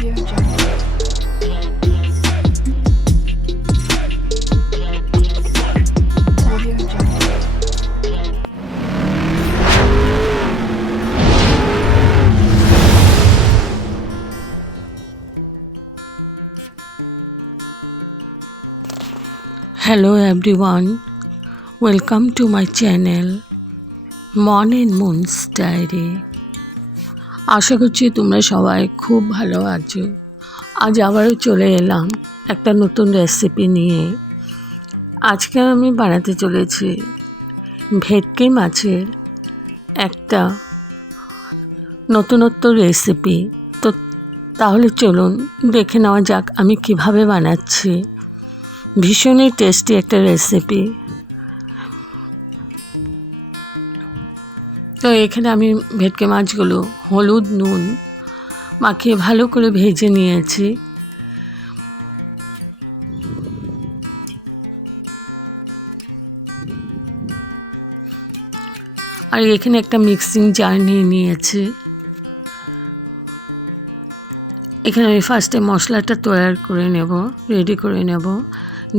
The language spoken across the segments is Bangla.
Hello everyone, welcome to my channel Morning Moon's Diary. আশা করছি তোমরা সবাই খুব ভালো আছো। আজ আবারও চলে এলাম একটা নতুন রেসিপি নিয়ে। আজকে আমি বানাতে চলেছি ভেটকি মাছের একটা নতুনত্ব রেসিপি তো তাহলে চলুন দেখে নেওয়া যাক আমি কীভাবে বানাচ্ছি। ভীষণই টেস্টি একটা রেসিপি তো এখানে আমি ভেটকি মাছগুলো, হলুদ নুন মাখিয়ে ভালো করে ভেজে নিয়েছি। আর এখানে একটা মিক্সিং জার নিয়ে নিয়েছি। এখানে আমি ফার্স্টে মশলাটা তৈরি করে নেব, রেডি করে নেব।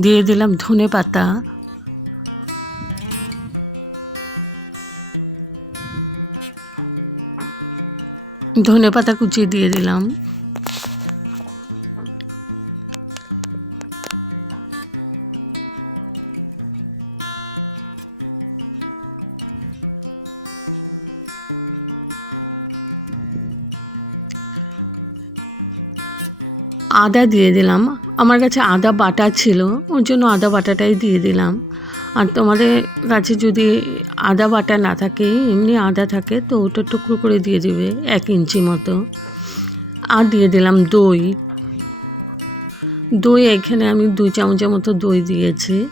দিয়ে দিলাম ধনে পাতা ধনে পাতা কুচিয়ে দিয়ে দিলাম। আদা দিয়ে দিলাম। আমার কাছে আদা বাটা ছিল, ওর জন্য আদা বাটাটাই দিয়ে দিলাম। আর তোমাদের কাছে যদি আদা বাটা না থাকে, এমনি আদা থাকে, তো ওটা টুকরো করে দিয়ে দিবে, এক ইঞ্চি মতো। আর দিয়ে দিলাম দই। দই এখানে আমি দুই চামচের মতো দই দিয়েছি।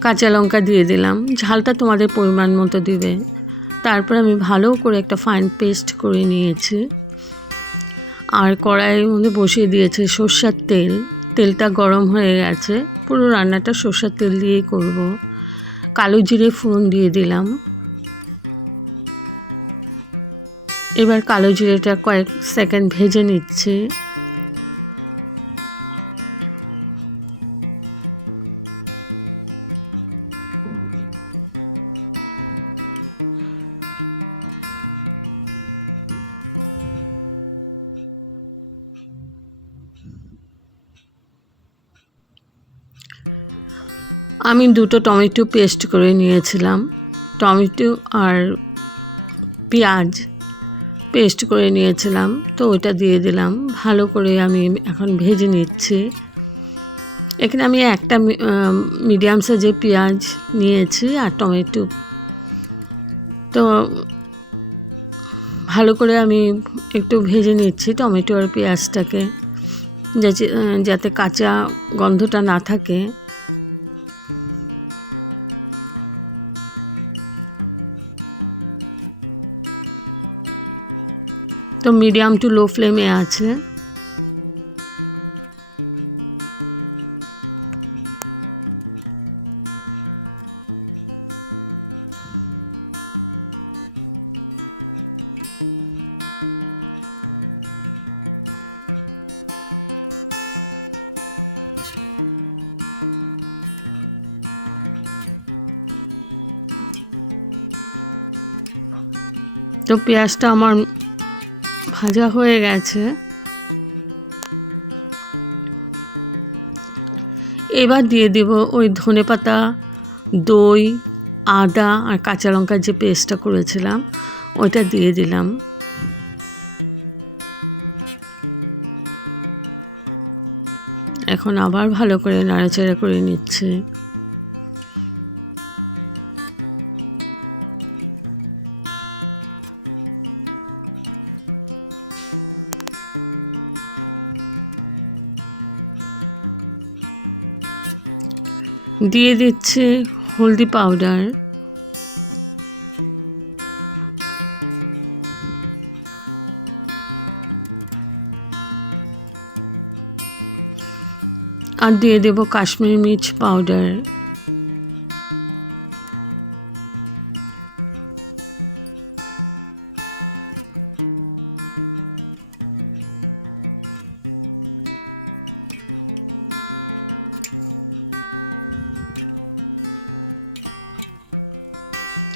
কাঁচা লঙ্কা দিয়ে দিলাম। ঝালটা তোমাদের পরিমাণ মতো দিবে। তারপর আমি ভালো করে একটা ফাইন পেস্ট করে নিয়েছি। আর কড়াইয়ের মধ্যে বসিয়ে দিয়েছে সর্ষার তেল। তেলটা গরম হয়ে গেছে। পুরো রান্নাটা সর্ষার তেল দিয়েই করব। কালো জিরে ফোড়ন দিয়ে দিলাম। এবার কালো জিরেটা কয়েক সেকেন্ড ভেজে নিচ্ছি। আমি দুটো টমেটো পেস্ট করে নিয়েছিলাম। টমেটো আর পেঁয়াজ পেস্ট করে নিয়েছিলাম। তো ওটা দিয়ে দিলাম। ভালো করে আমি এখন ভেজে নিচ্ছি। এখানে আমি একটা মিডিয়াম সাইজের পেঁয়াজ নিয়েছি আর টমেটো। তো ভালো করে আমি একটু ভেজে নিচ্ছি টমেটো আর পেঁয়াজটাকে। যাতে কাঁচা গন্ধটা না থাকে। তো মিডিয়াম টু লো ফ্লেমে আছে। তো পেঁয়াজটা আমার ভাজা হয়ে গেছে। এবার দিয়ে দেব ওই ধনে পাতা, দই, আদা আর কাঁচা লঙ্কার যে পেস্টটা করেছিলাম, ওইটা দিয়ে দিলাম। এখন আবার ভালো করে নাড়াচাড়া করে নিচ্ছে। দিয়ে দিচ্ছে হলদি পাউডার। আর দিয়ে দেব কাশ্মীরি মির্চ পাউডার।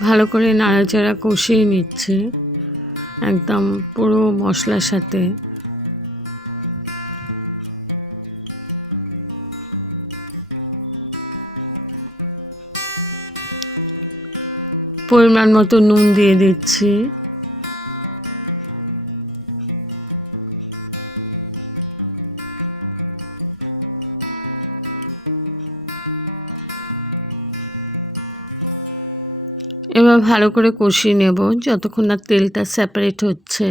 ভালো করে নাড়াচাড়া কষিয়ে নিচ্ছি একদম পুরো মশলার সাথে। পরিমাণ মতো নুন দিয়ে দিচ্ছি। এবার ভালো করে কষিয়ে নেব যতক্ষণ না তেলটা সেপারেট হচ্ছে।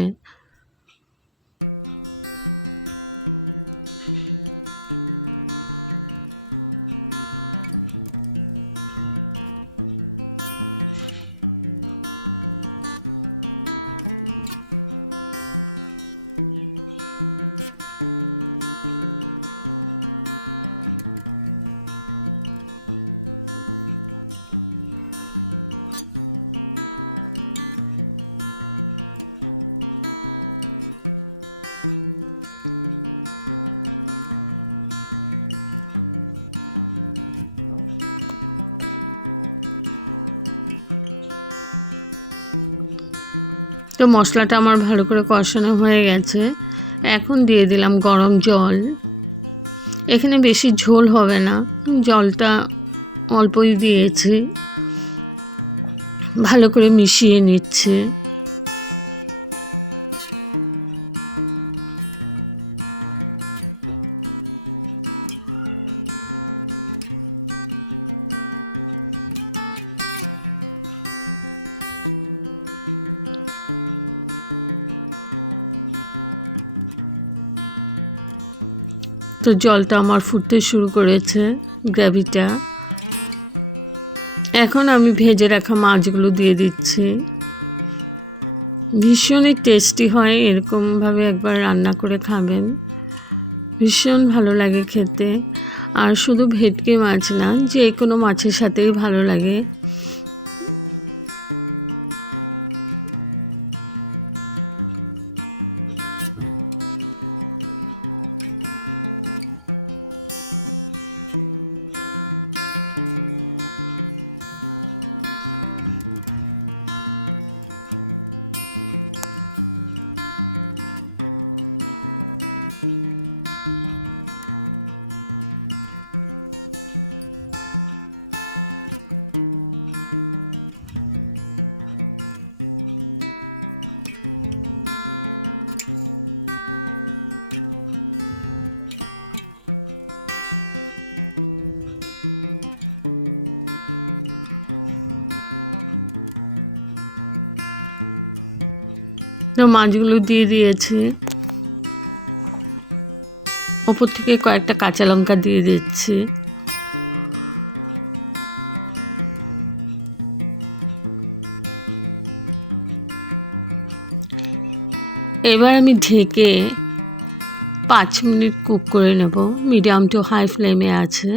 তো মশলাটা আমার ভালো করে কষানো হয়ে গেছে। এখন দিয়ে দিলাম গরম জল। এখানে বেশি ঝোল হবে না। জলটা অল্পই দিয়েছি। ভালো করে মিশিয়ে নিচ্ছে। তো জলটা আমার ফুটতে শুরু করেছে, গ্রেভিটা। এখন আমি ভেজে রাখা মাছগুলো দিয়ে দিচ্ছি। ভীষণই টেস্টি হয়, এরকমভাবে একবার রান্না করে খাবেন। ভীষণ ভালো লাগে খেতে। আর শুধু ভেটকি মাছ না, যে কোনো মাছের সাথেই ভালো লাগে। মাছগুলো দিয়ে দিয়েছি। ওপর থেকে কয়েকটা কাঁচা লঙ্কা দিয়ে দিচ্ছি। এবার আমি ঢেকে পাঁচ মিনিট কুক করে নেব। মিডিয়াম টু হাই ফ্লেমে আছে।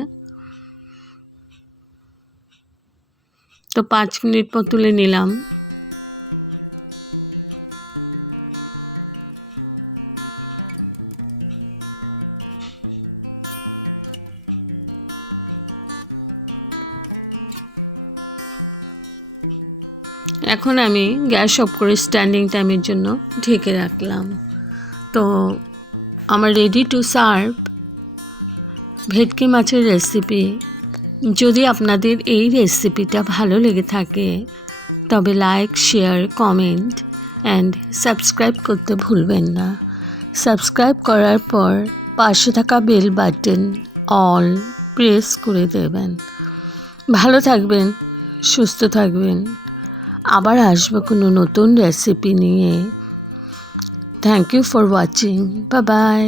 তো পাঁচ মিনিট পর তুলে নিলাম। এখন আমি গ্যাস অফ করে স্ট্যান্ডিং টাইমের জন্য ঢেকে রাখলাম। তো আমার রেডি টু সার্ভ ভেটকি মাছের রেসিপি যদি আপনাদের এই রেসিপিটা ভালো লেগে থাকে, তবে like share comment and subscribe করতে ভুলবেন না। সাবস্ক্রাইব করার পর পাশে থাকা বেল বাটন অল প্রেস করে দেবেন। ভালো থাকবেন, সুস্থ থাকবেন। আবার আসব কোনো নতুন রেসিপি নিয়ে। Thank you for watching bye bye